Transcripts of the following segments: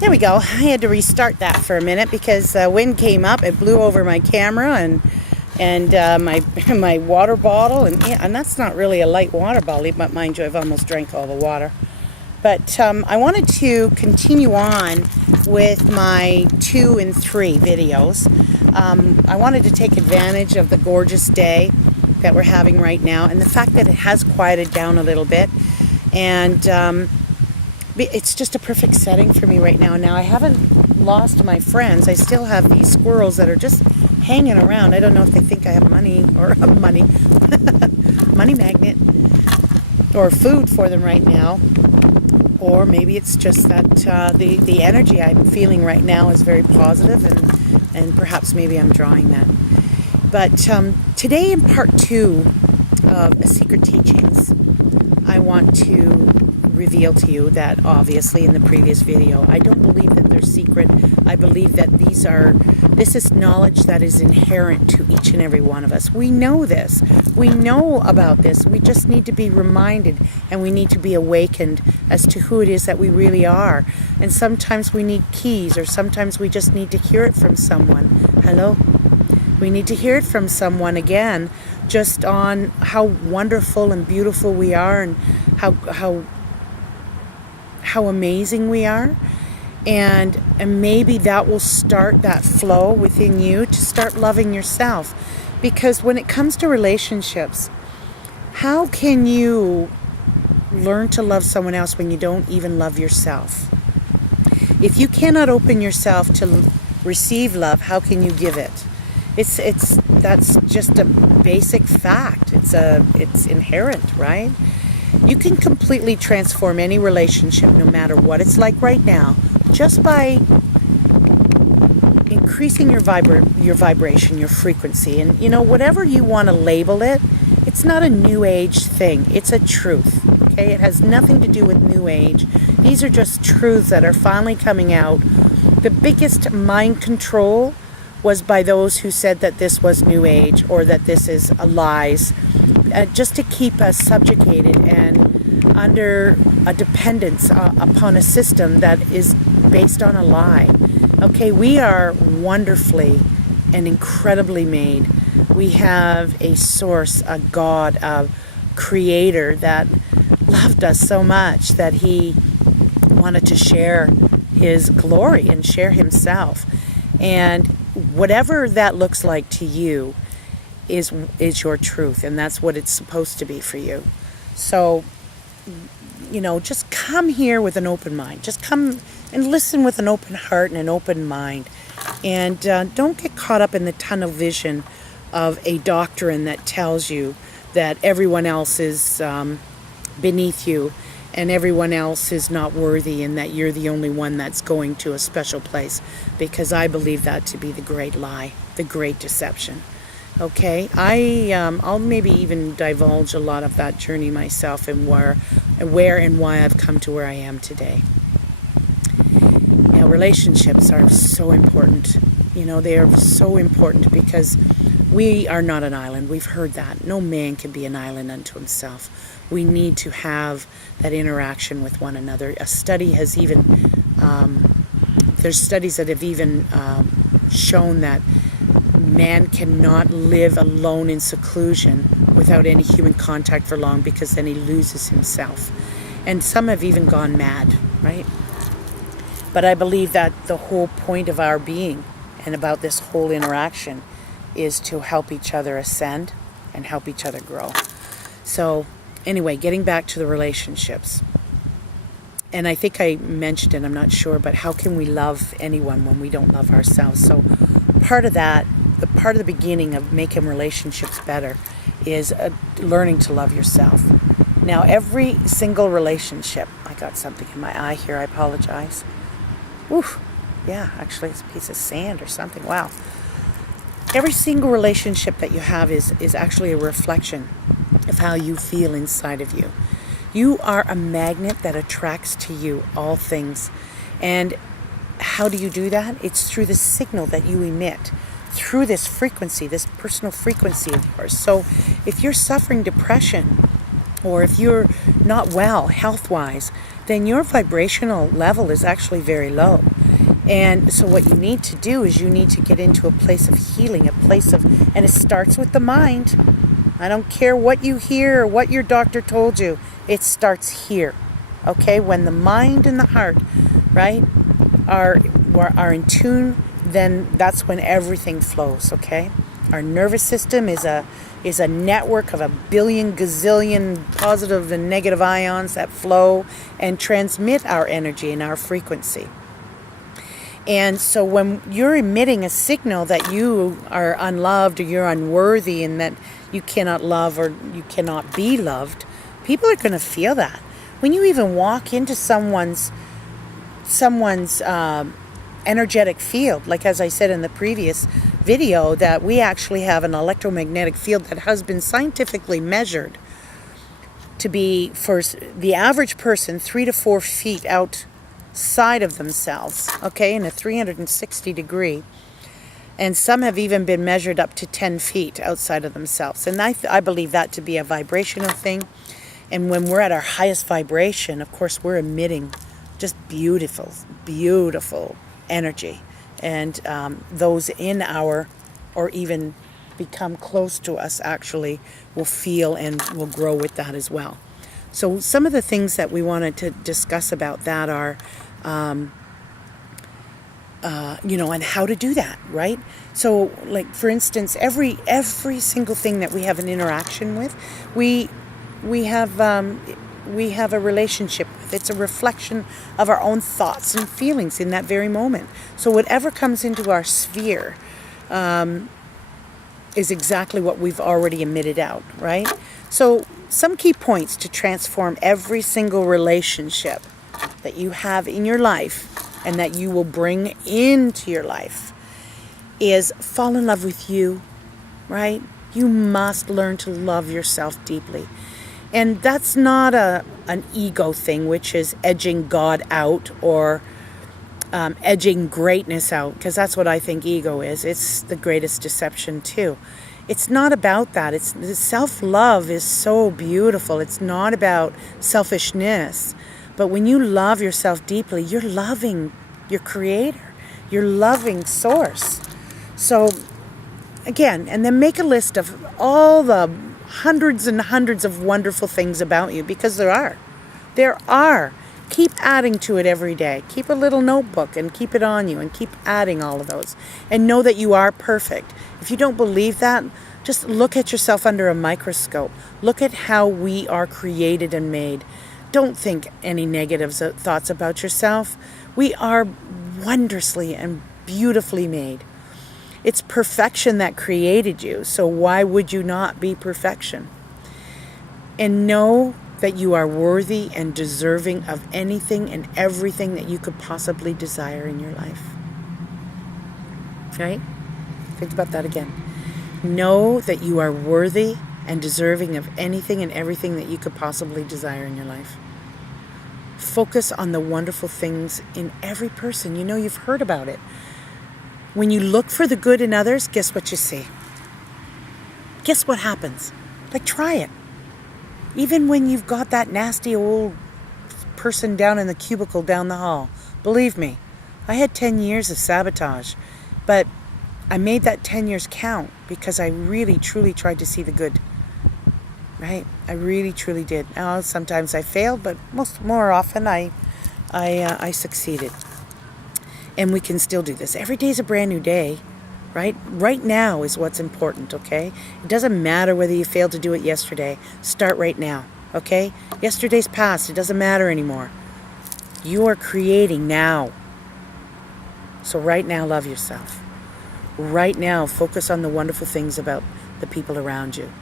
There we go. I had to restart that for a minute because wind came up. It blew over my camera and my my water bottle, and that's not really a light water bottle. But mind you, I've almost drank all the water. But I wanted to continue on with my 2 and 3 videos. I wanted to take advantage of the gorgeous day that we're having right now and the fact that it has quieted down a little bit. And it's just a perfect setting for me right now. Now, I haven't lost my friends. I still have these squirrels that are just hanging around. I don't know if they think I have money or money magnet or food for them right now. Or maybe it's just that the energy I'm feeling right now is very positive, and perhaps maybe I'm drawing that. But today in part 2 of Secret Teachings, I want to reveal to you that obviously in the previous video, I don't believe that they're secret. I believe that this is knowledge that is inherent to each and every one of us. We know this. We know about this. We just need to be reminded, and we need to be awakened as to who it is that we really are. And sometimes we need keys, or sometimes we just need to hear it from someone. Hello? We need to hear it from someone again, just on how wonderful and beautiful we are, and how amazing we are. And maybe that will start that flow within you to start loving yourself. Because when it comes to relationships, how can you learn to love someone else when you don't even love yourself? If you cannot open yourself to receive love, how can you give it? That's just a basic fact. It's inherent, right? You can completely transform any relationship, no matter what it's like right now, just by increasing your vibration, your frequency. And whatever you want to label it, it's not a new age thing. It's a truth. Okay? It has nothing to do with new age. These are just truths that are finally coming out. The biggest mind control was by those who said that this was new age, or that this is lies, just to keep us subjugated and under a dependence upon a system that is based on a lie. Okay, we are wonderfully and incredibly made. We have a source, a God, a creator that loved us so much that he wanted to share his glory and share himself. And whatever that looks like to you is your truth, and that's what it's supposed to be for you. So, just come here with an open mind. Just come and listen with an open heart and an open mind. And don't get caught up in the tunnel vision of a doctrine that tells you that everyone else is beneath you and everyone else is not worthy, and that you're the only one that's going to a special place, because I believe that to be the great lie, the great deception. Okay, I'll maybe even divulge a lot of that journey myself, and where and why I've come to where I am today. Now, relationships are so important. They are so important because we are not an island. We've heard that. No man can be an island unto himself. We need to have that interaction with one another. A study has even, there's studies that have even shown that man cannot live alone in seclusion without any human contact for long, because then he loses himself. And some have even gone mad, right? But I believe that the whole point of our being and about this whole interaction is to help each other ascend and help each other grow. So anyway, getting back to the relationships. And I think I mentioned it, I'm not sure, but how can we love anyone when we don't love ourselves? So part of that, the part of the beginning of making relationships better is learning to love yourself. Now, every single relationship, I got something in my eye here, I apologize. Oof, yeah, actually it's a piece of sand or something, wow. Every single relationship that you have is actually a reflection of how you feel inside of you. You are a magnet that attracts to you all things. And how do you do that? It's through the signal that you emit, through this frequency, this personal frequency of yours. So if you're suffering depression, or if you're not well health-wise, then your vibrational level is actually very low. And so what you need to do is you need to get into a place of healing, and it starts with the mind. I don't care what you hear or what your doctor told you. It starts here. Okay? When the mind and the heart, right, are in tune, then that's when everything flows, okay? Our nervous system is a network of a billion gazillion positive and negative ions that flow and transmit our energy and our frequency. And so when you're emitting a signal that you are unloved or you're unworthy and that you cannot love or you cannot be loved, people are going to feel that. When you even walk into someone's energetic field, like as I said in the previous video, that we actually have an electromagnetic field that has been scientifically measured to be, for the average person, 3 to 4 feet outside of themselves, okay, in a 360 degree. And some have even been measured up to 10 feet outside of themselves. And I believe that to be a vibrational thing. And when we're at our highest vibration, of course, we're emitting just beautiful, beautiful energy. And those in our, or even become close to us, actually will feel and will grow with that as well. So some of the things that we wanted to discuss about that are, and how to do that, right? So, like, for instance, every single thing that we have an interaction with, we have a relationship with. It's a reflection of our own thoughts and feelings in that very moment. So whatever comes into our sphere is exactly what we've already emitted out, right? So some key points to transform every single relationship that you have in your life and that you will bring into your life is fall in love with you, right? You must learn to love yourself deeply. And that's not an ego thing, which is edging God out or edging greatness out, because that's what I think ego is. It's the greatest deception too. It's not about that. Self-love is so beautiful. It's not about selfishness. But when you love yourself deeply, you're loving your creator. You're loving source. So again, and then make a list of all the hundreds and hundreds of wonderful things about you, because there are. There are. Keep adding to it every day. Keep a little notebook and keep it on you and keep adding all of those. And know that you are perfect. If you don't believe that, just look at yourself under a microscope. Look at how we are created and made. Don't think any negative thoughts about yourself. We are wondrously and beautifully made. It's perfection that created you, so why would you not be perfection? And know that you are worthy and deserving of anything and everything that you could possibly desire in your life. Right? Think about that again. Know that you are worthy and deserving of anything and everything that you could possibly desire in your life. Focus on the wonderful things in every person. You know, you've heard about it. When you look for the good in others, guess what you see? Guess what happens? Like, try it. Even when you've got that nasty old person down in the cubicle down the hall. Believe me, I had 10 years of sabotage. But I made that 10 years count because I really, truly tried to see the good. Right? I really, truly did. Now, sometimes I failed, but more often I succeeded. And we can still do this. Every day is a brand new day, right? Right now is what's important, okay? It doesn't matter whether you failed to do it yesterday. Start right now, okay? Yesterday's past. It doesn't matter anymore. You are creating now. So right now, love yourself. Right now, focus on the wonderful things about the people around you.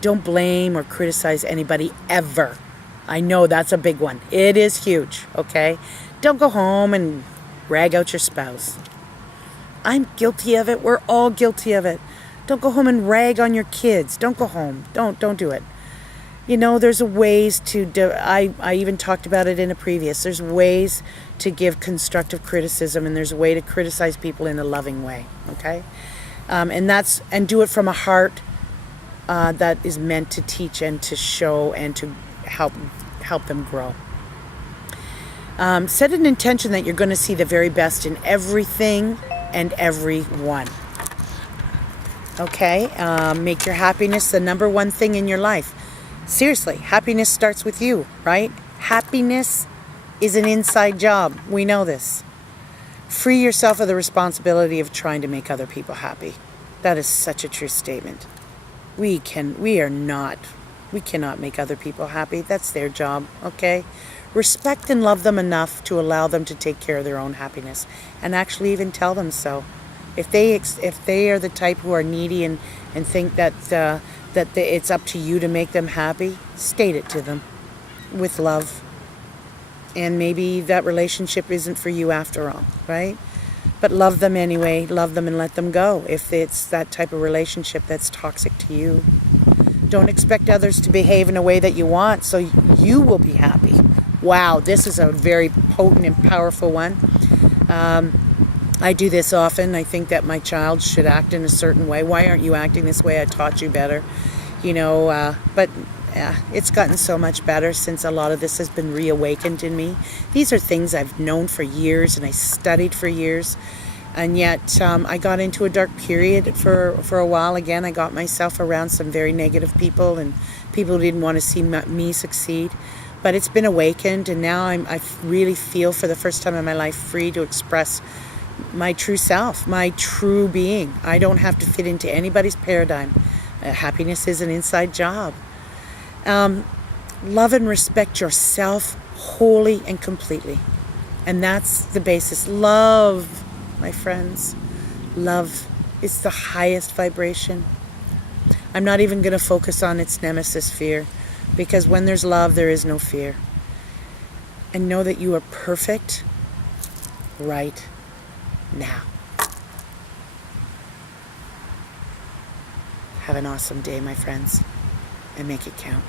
Don't blame or criticize anybody ever. I know that's a big one. It is huge, okay? Don't go home and rag out your spouse. I'm guilty of it. We're all guilty of it. Don't go home and rag on your kids. Don't go home. Don't do it. You know, there's ways to do. I even talked about it in a previous. There's ways to give constructive criticism, and there's a way to criticize people in a loving way. Okay, and do it from a heart that is meant to teach and to show and to help them grow. Set an intention that you're going to see the very best in everything and everyone. Okay? Make your happiness the number one thing in your life. Seriously, happiness starts with you, right? Happiness is an inside job. We know this. Free yourself of the responsibility of trying to make other people happy. That is such a true statement. We cannot make other people happy. That's their job, okay? Respect and love them enough to allow them to take care of their own happiness, and actually even tell them so. If they are the type who are needy and think that it's up to you to make them happy, state it to them with love. And maybe that relationship isn't for you after all, right? But love them anyway. Love them and let them go if it's that type of relationship that's toxic to you. Don't expect others to behave in a way that you want so you will be happy. Wow, this is a very potent and powerful one. I do this often. I think that my child should act in a certain way. Why aren't you acting this way? I taught you better. But it's gotten so much better since a lot of this has been reawakened in me. These are things I've known for years and I studied for years. And yet I got into a dark period for a while again. I got myself around some very negative people and people who didn't want to see me succeed. But it's been awakened, and now I really feel for the first time in my life free to express my true self, my true being. I don't have to fit into anybody's paradigm. Happiness is an inside job. Love and respect yourself wholly and completely. And that's the basis. Love, my friends. Love is the highest vibration. I'm not even going to focus on its nemesis, fear, because when there's love, there is no fear. And know that you are perfect right now. Have an awesome day, my friends, and make it count.